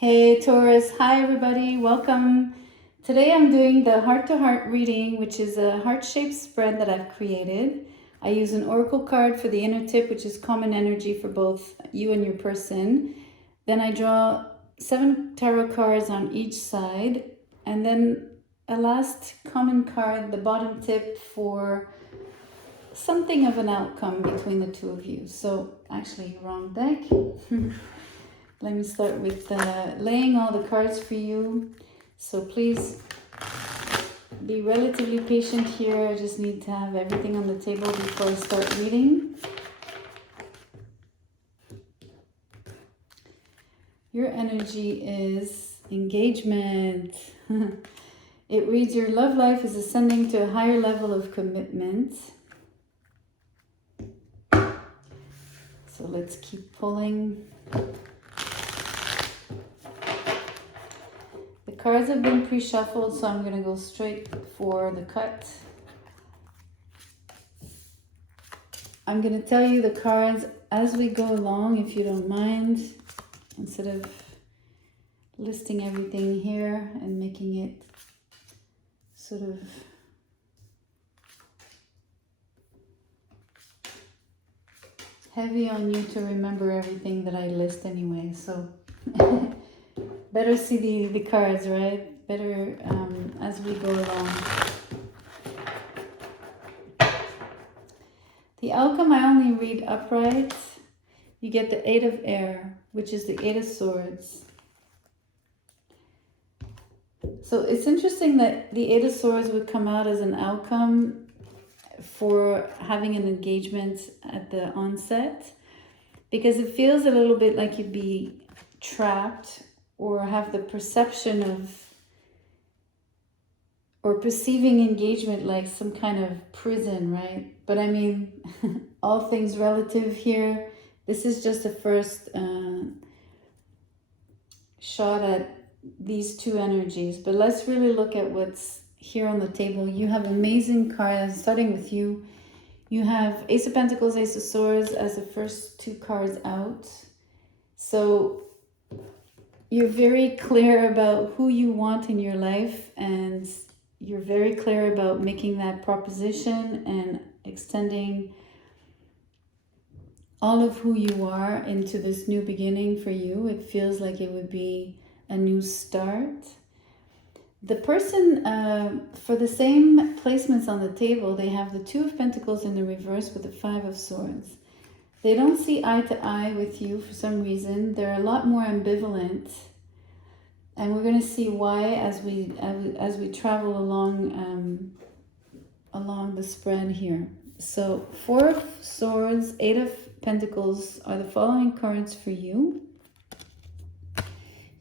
Hey Taurus, hi everybody, welcome. Today I'm doing the heart-to-heart reading, which is a heart-shaped spread that I've created. I use an oracle card for the inner tip, which is common energy for both you and your person. Then I draw 7 tarot cards on each side, and then a last common card, the bottom tip, for something of an outcome between the two of you. So actually, wrong deck. Let me start with laying all the cards for you. So please be relatively patient here. I just need to have everything on the table before I start reading. Your energy is engagement. It reads, your love life is ascending to a higher level of commitment. So let's keep pulling. The cards have been pre-shuffled, so I'm going to go straight for the cut. I'm going to tell you the cards as we go along, if you don't mind, instead of listing everything here and making it sort of heavy on you to remember everything that I list anyway. So better see the cards, right? Better as we go along. The outcome, I only read upright. You get the 8 of Air, which is the 8 of Swords. So it's interesting that the 8 of Swords would come out as an outcome for having an engagement at the onset, because it feels a little bit like you'd be trapped or have the perception of, or perceiving engagement like some kind of prison, right? But I mean, all things relative here. This is just a first shot at these two energies, but let's really look at what's here on the table. You have amazing cards, starting with you. You have Ace of Pentacles, Ace of Swords as the first 2 cards out. So you're very clear about who you want in your life, and you're very clear about making that proposition and extending all of who you are into this new beginning for you. It feels like it would be a new start. The person, for the same placements on the table, they have the 2 of Pentacles in the reverse with the 5 of Swords. They don't see eye to eye with you for some reason. They're a lot more ambivalent. And we're going to see why as we travel along the spread here. So 4 of Swords, 8 of Pentacles are the following cards for you.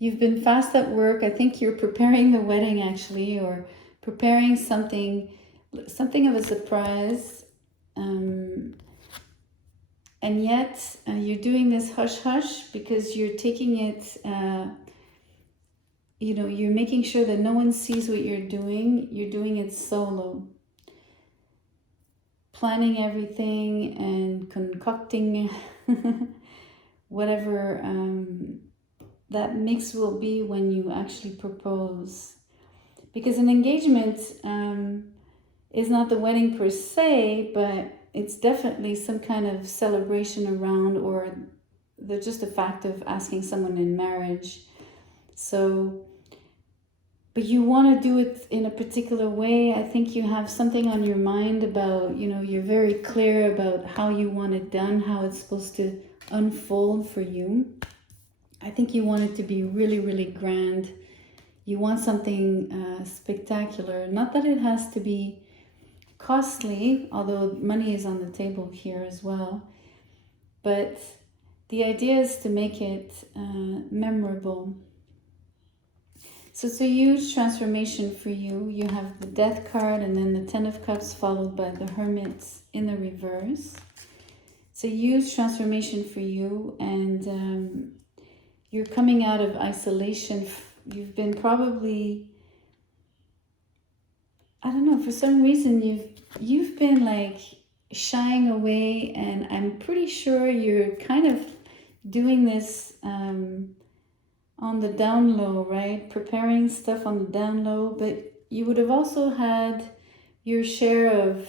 You've been fast at work. I think you're preparing the wedding actually, or preparing something of a surprise. And yet you're doing this hush-hush because you're taking it, you're making sure that no one sees what you're doing. You're doing it solo. Planning everything and concocting whatever that mix will be when you actually propose. Because an engagement is not the wedding per se, but it's definitely some kind of celebration around, or just the fact of asking someone in marriage. So, but you want to do it in a particular way. I think you have something on your mind about, you're very clear about how you want it done, how it's supposed to unfold for you. I think you want it to be really, really grand. You want something spectacular. Not that it has to be costly, although money is on the table here as well. But the idea is to make it memorable. So it's a huge transformation for you. You have the Death card and then the 10 of Cups followed by the Hermit in the reverse. It's a huge transformation for you, and you're coming out of isolation. You've been probably, I don't know, for some reason you've been like shying away, and I'm pretty sure you're kind of doing this on the down low, right? Preparing stuff on the down low, but you would have also had your share of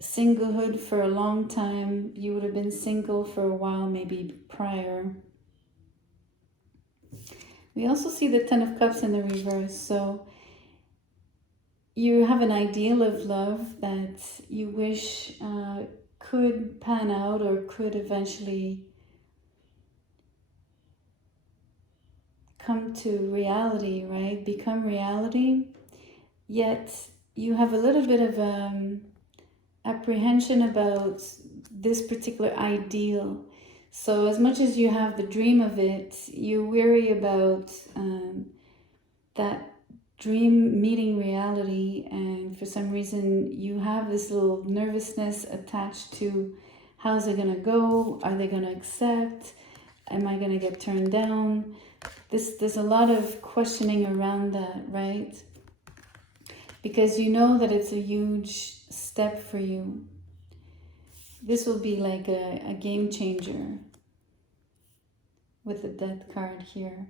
singlehood for a long time. You would have been single for a while, maybe prior. We also see the Ten of Cups in the reverse. So you have an ideal of love that you wish could pan out or could eventually come to reality, right? Become reality. Yet you have a little bit of apprehension about this particular ideal. So as much as you have the dream of it, you worry about that dream meeting reality, and for some reason you have this little nervousness attached to how's it gonna go? Are they gonna accept? Am I gonna get turned down? There's a lot of questioning around that, right? Because you know that it's a huge step for you. This will be like a game changer with the Death card here.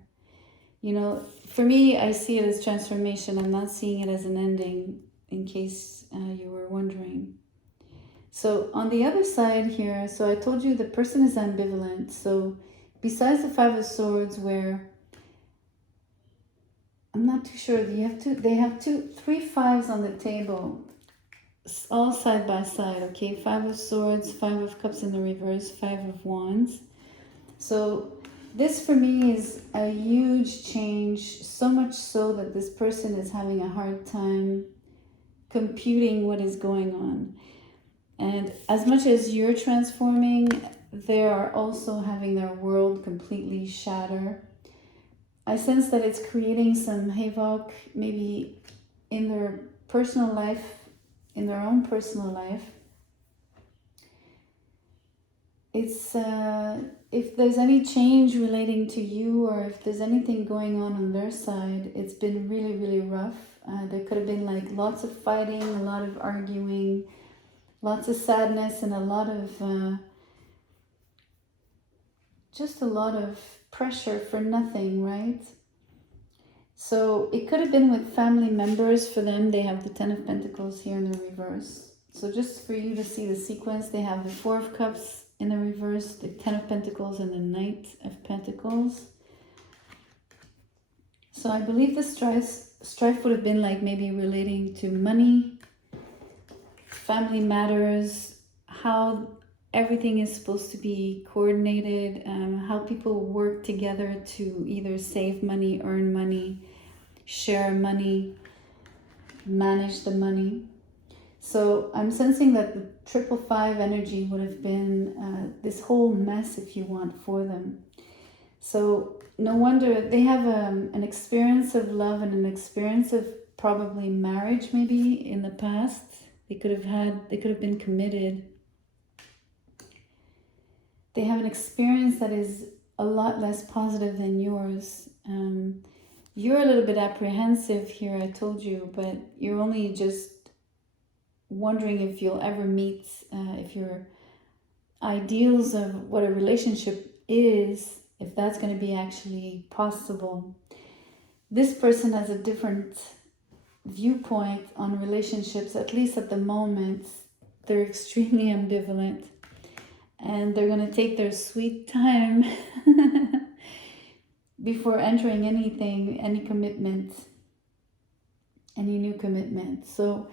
You know, for me, I see it as transformation. I'm not seeing it as an ending, in case you were wondering. So on the other side here, so I told you the person is ambivalent. So besides the Five of Swords, where I'm not too sure, they have three fives on the table, all side by side, okay? Five of Swords, Five of Cups in the reverse, Five of Wands. So this for me is a huge change, so much so that this person is having a hard time computing what is going on. And as much as you're transforming, they are also having their world completely shatter. I sense that it's creating some havoc, maybe in their personal life, in their own personal life. It's if there's any change relating to you, or if there's anything going on their side, it's been really, really rough. There could have been like lots of fighting, a lot of arguing, lots of sadness, and a lot of just a lot of pressure for nothing, right? So it could have been with family members. For them, they have the Ten of Pentacles here in the reverse. So just for you to see the sequence, they have the Four of Cups in the reverse, the Ten of Pentacles, and the Knight of Pentacles. So I believe the strife would have been like maybe relating to money, family matters, how everything is supposed to be coordinated, how people work together to either save money, earn money, share money, manage the money. So I'm sensing that the 555 energy would have been this whole mess, if you want, for them. So no wonder they have an experience of love and an experience of probably marriage maybe in the past. They could have been committed. They have an experience that is a lot less positive than yours. You're a little bit apprehensive here, I told you, but you're only just wondering if you'll ever meet, if your ideals of what a relationship is, if that's going to be actually possible. This person has a different viewpoint on relationships, at least at the moment. They're extremely ambivalent, and they're going to take their sweet time before entering anything, any commitment, any new commitment. So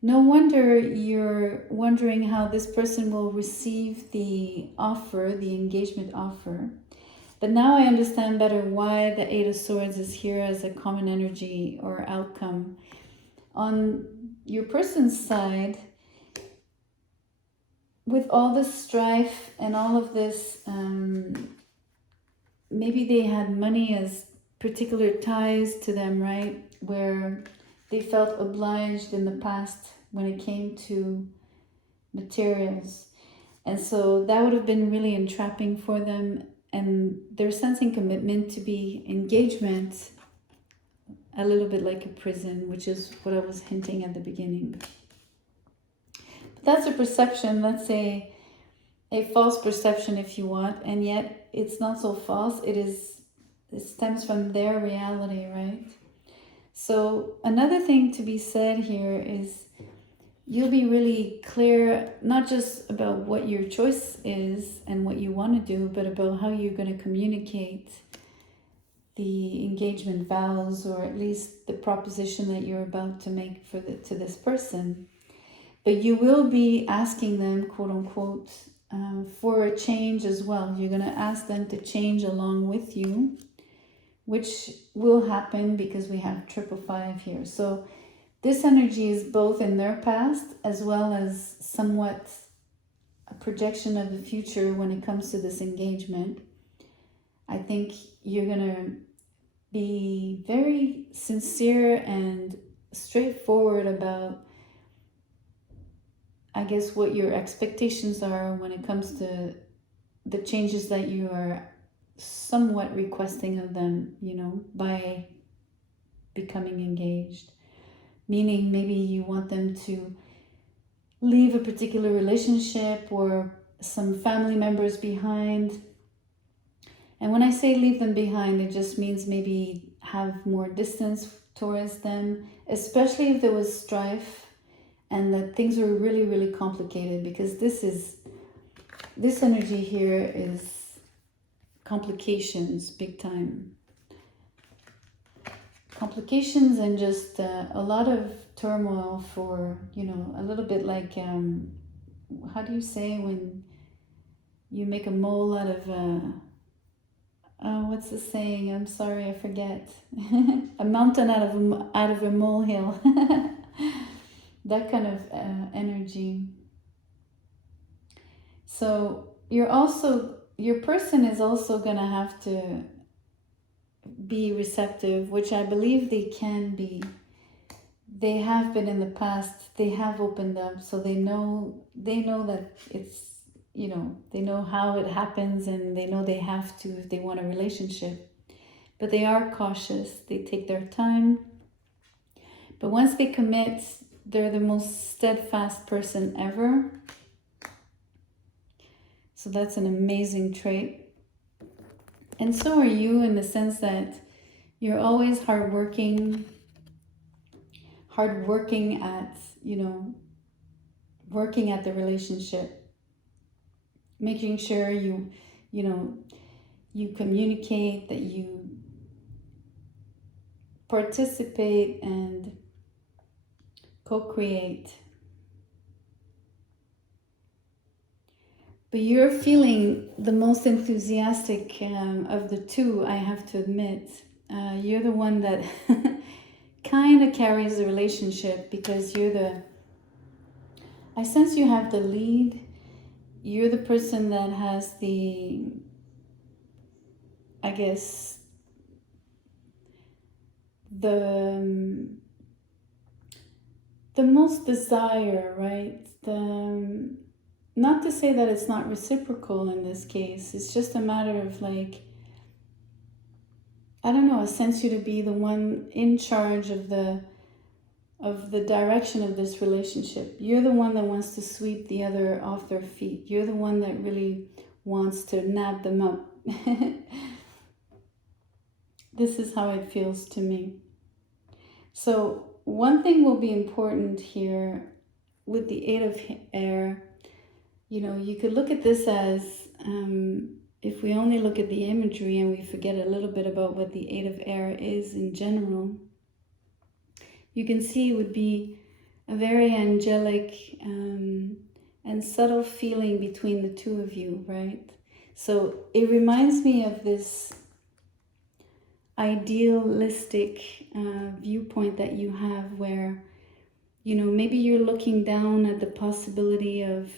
no wonder you're wondering how this person will receive the offer, the engagement offer. But now I understand better why the Eight of Swords is here as a common energy or outcome. On your person's side, with all this strife and all of this, maybe they had money as particular ties to them, right? Where they felt obliged in the past when it came to materials. And so that would have been really entrapping for them. And they're sensing commitment to be engagement, a little bit like a prison, which is what I was hinting at the beginning. But that's a perception, let's say a false perception if you want, and yet it's not so false. It is it stems from their reality, right? So another thing to be said here is you'll be really clear, not just about what your choice is and what you want to do, but about how you're going to communicate the engagement vows, or at least the proposition that you're about to make to this person. But you will be asking them, quote unquote, for a change as well. You're going to ask them to change along with you, which will happen because we have 555 here. So this energy is both in their past as well as somewhat a projection of the future when it comes to this engagement. I think you're going to be very sincere and straightforward about, I guess, what your expectations are when it comes to the changes that you are somewhat requesting of them, by becoming engaged. Meaning maybe you want them to leave a particular relationship or some family members behind. And when I say leave them behind, it just means maybe have more distance towards them, especially if there was strife and that things were really, really complicated, because this energy here is complications, big time. Complications and just a lot of turmoil for, a little bit like, how do you say when you make a mole out of, what's the saying? I'm sorry, I forget. A mountain out of a molehill. That kind of energy. So your person is also going to have to be receptive, which I believe they can be. They have been in the past. They have opened up, so they know that it's, they know how it happens, and they know they have to if they want a relationship. But they are cautious. They take their time. But once they commit, they're the most steadfast person ever. So that's an amazing trait. And so are you, in the sense that you're always hardworking at, working at the relationship, making sure you communicate, that you participate and co-create. But you're feeling the most enthusiastic of the two, I have to admit. You're the one that kind of carries the relationship, because I sense you have the lead. You're the person that has the, I guess, the most desire, right? Not to say that it's not reciprocal in this case. It's just a matter of, like, I don't know, I sense you to be the one in charge of the direction of this relationship. You're the one that wants to sweep the other off their feet. You're the one that really wants to nab them up. This is how it feels to me. So one thing will be important here with the 8 of Air. You could look at this as, if we only look at the imagery and we forget a little bit about what the 8 of Air is in general, you can see it would be a very angelic and subtle feeling between the two of you, right? So it reminds me of this idealistic viewpoint that you have, where, maybe you're looking down at the possibility of,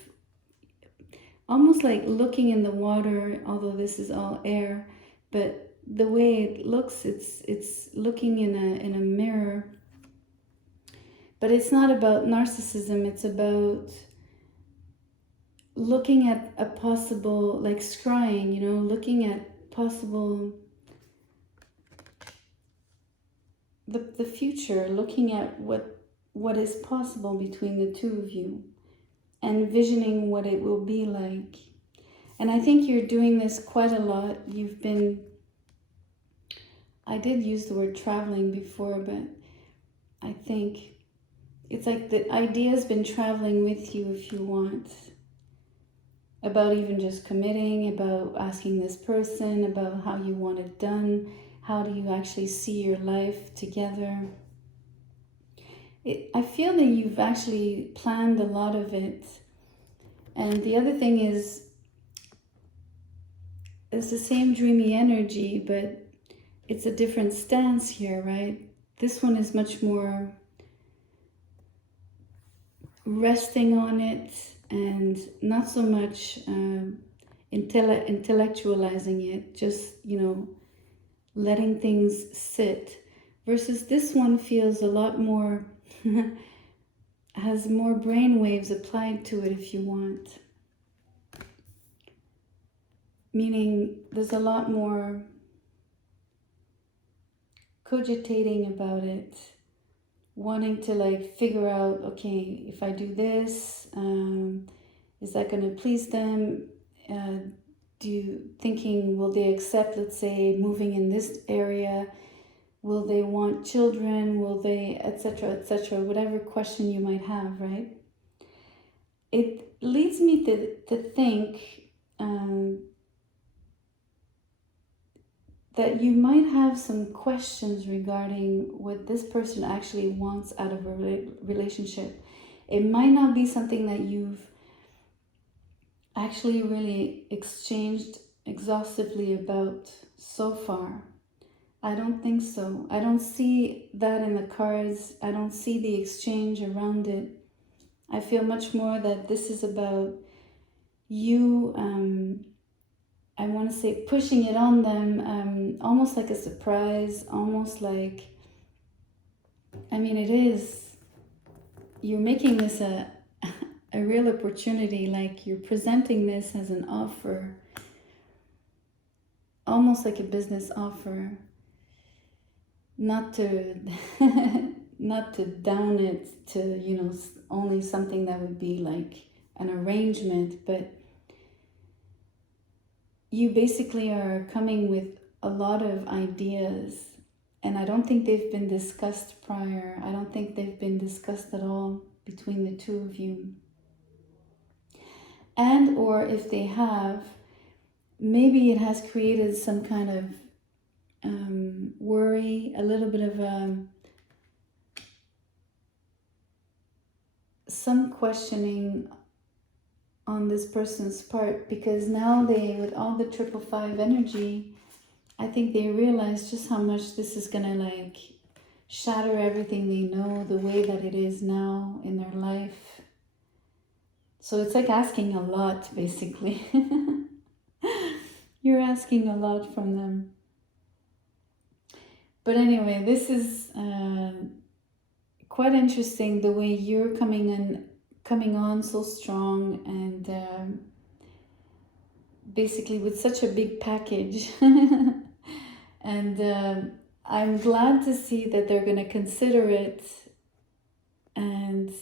almost like looking in the water, although this is all air, but the way it looks, it's looking in a mirror. But it's not about narcissism, it's about looking at a possible, like scrying, looking at possible, the future, looking at what is possible between the two of you, and envisioning what it will be like. And I think you're doing this quite a lot. You've been I did use the word traveling before, but I think it's like the idea's been traveling with you, if you want, about even just committing, about asking this person, about how you want it done, how do you actually see your life together. I feel that you've actually planned a lot of it. And the other thing is, it's the same dreamy energy, but it's a different stance here, right? This one is much more resting on it and not so much intellectualizing it, just, letting things sit. Versus this one feels a lot more, has more brain waves applied to it, if you want. Meaning there's a lot more cogitating about it, wanting to figure out, okay, if I do this, is that going to please them? Thinking, will they accept, let's say, moving in this area? Will they want children? Will they, etc., whatever question you might have, right? It leads me to think that you might have some questions regarding what this person actually wants out of a relationship. It might not be something that you've actually really exchanged exhaustively about so far. I don't think so. I don't see that in the cards. I don't see the exchange around it. I feel much more that this is about you, I want to say pushing it on them, almost like a surprise, almost like, it is, you're making this a real opportunity, like you're presenting this as an offer, almost like a business offer, not to not to down it to, only something that would be like an arrangement, but you basically are coming with a lot of ideas, and I don't think they've been discussed prior. I don't think they've been discussed at all between the two of you. And or if they have, maybe it has created some kind of worry, a little bit of some questioning on this person's part, because now with all the 555 energy, I think they realize just how much this is gonna shatter everything they know, the way that it is now in their life. So it's like asking a lot, basically. You're asking a lot from them. But anyway, this is quite interesting, the way you're coming on so strong, and basically with such a big package. And I'm glad to see that they're going to consider it and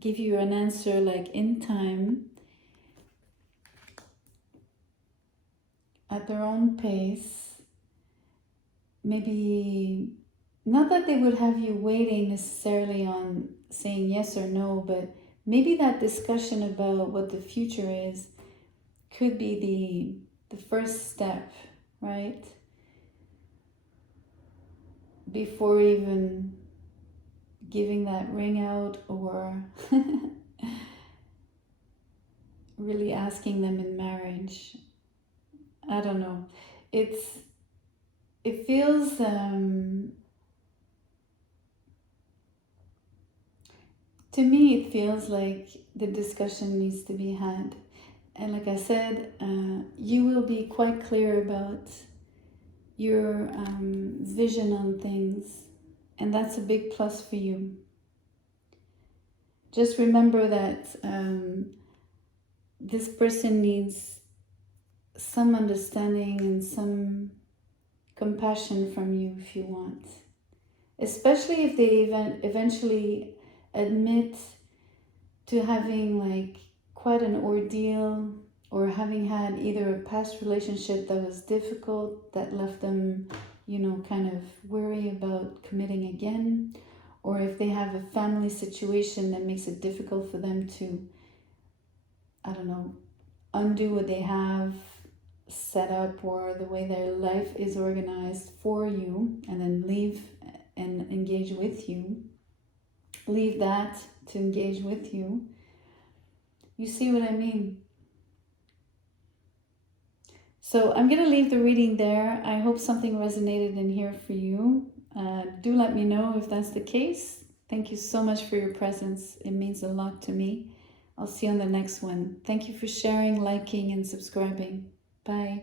give you an answer in time, at their own pace. Maybe not that they would have you waiting necessarily on saying yes or no, but maybe that discussion about what the future is could be the first step, right? Before even giving that ring out or really asking them in marriage. I don't know. It feels to me, it feels like the discussion needs to be had. And like I said, you will be quite clear about your vision on things. And that's a big plus for you. Just remember that this person needs some understanding and some compassion from you, if you want. Especially if they eventually admit to having quite an ordeal, or having had either a past relationship that was difficult, that left them kind of worry about committing again, or if they have a family situation that makes it difficult for them to, I don't know, undo what they have set up or the way their life is organized for you, and then leave and engage with you. Leave that to engage with you. You see what I mean? So I'm going to leave the reading there. I hope something resonated in here for you. Do let me know if that's the case. Thank you so much for your presence. It means a lot to me. I'll see you on the next one. Thank you for sharing, liking, and subscribing. Bye.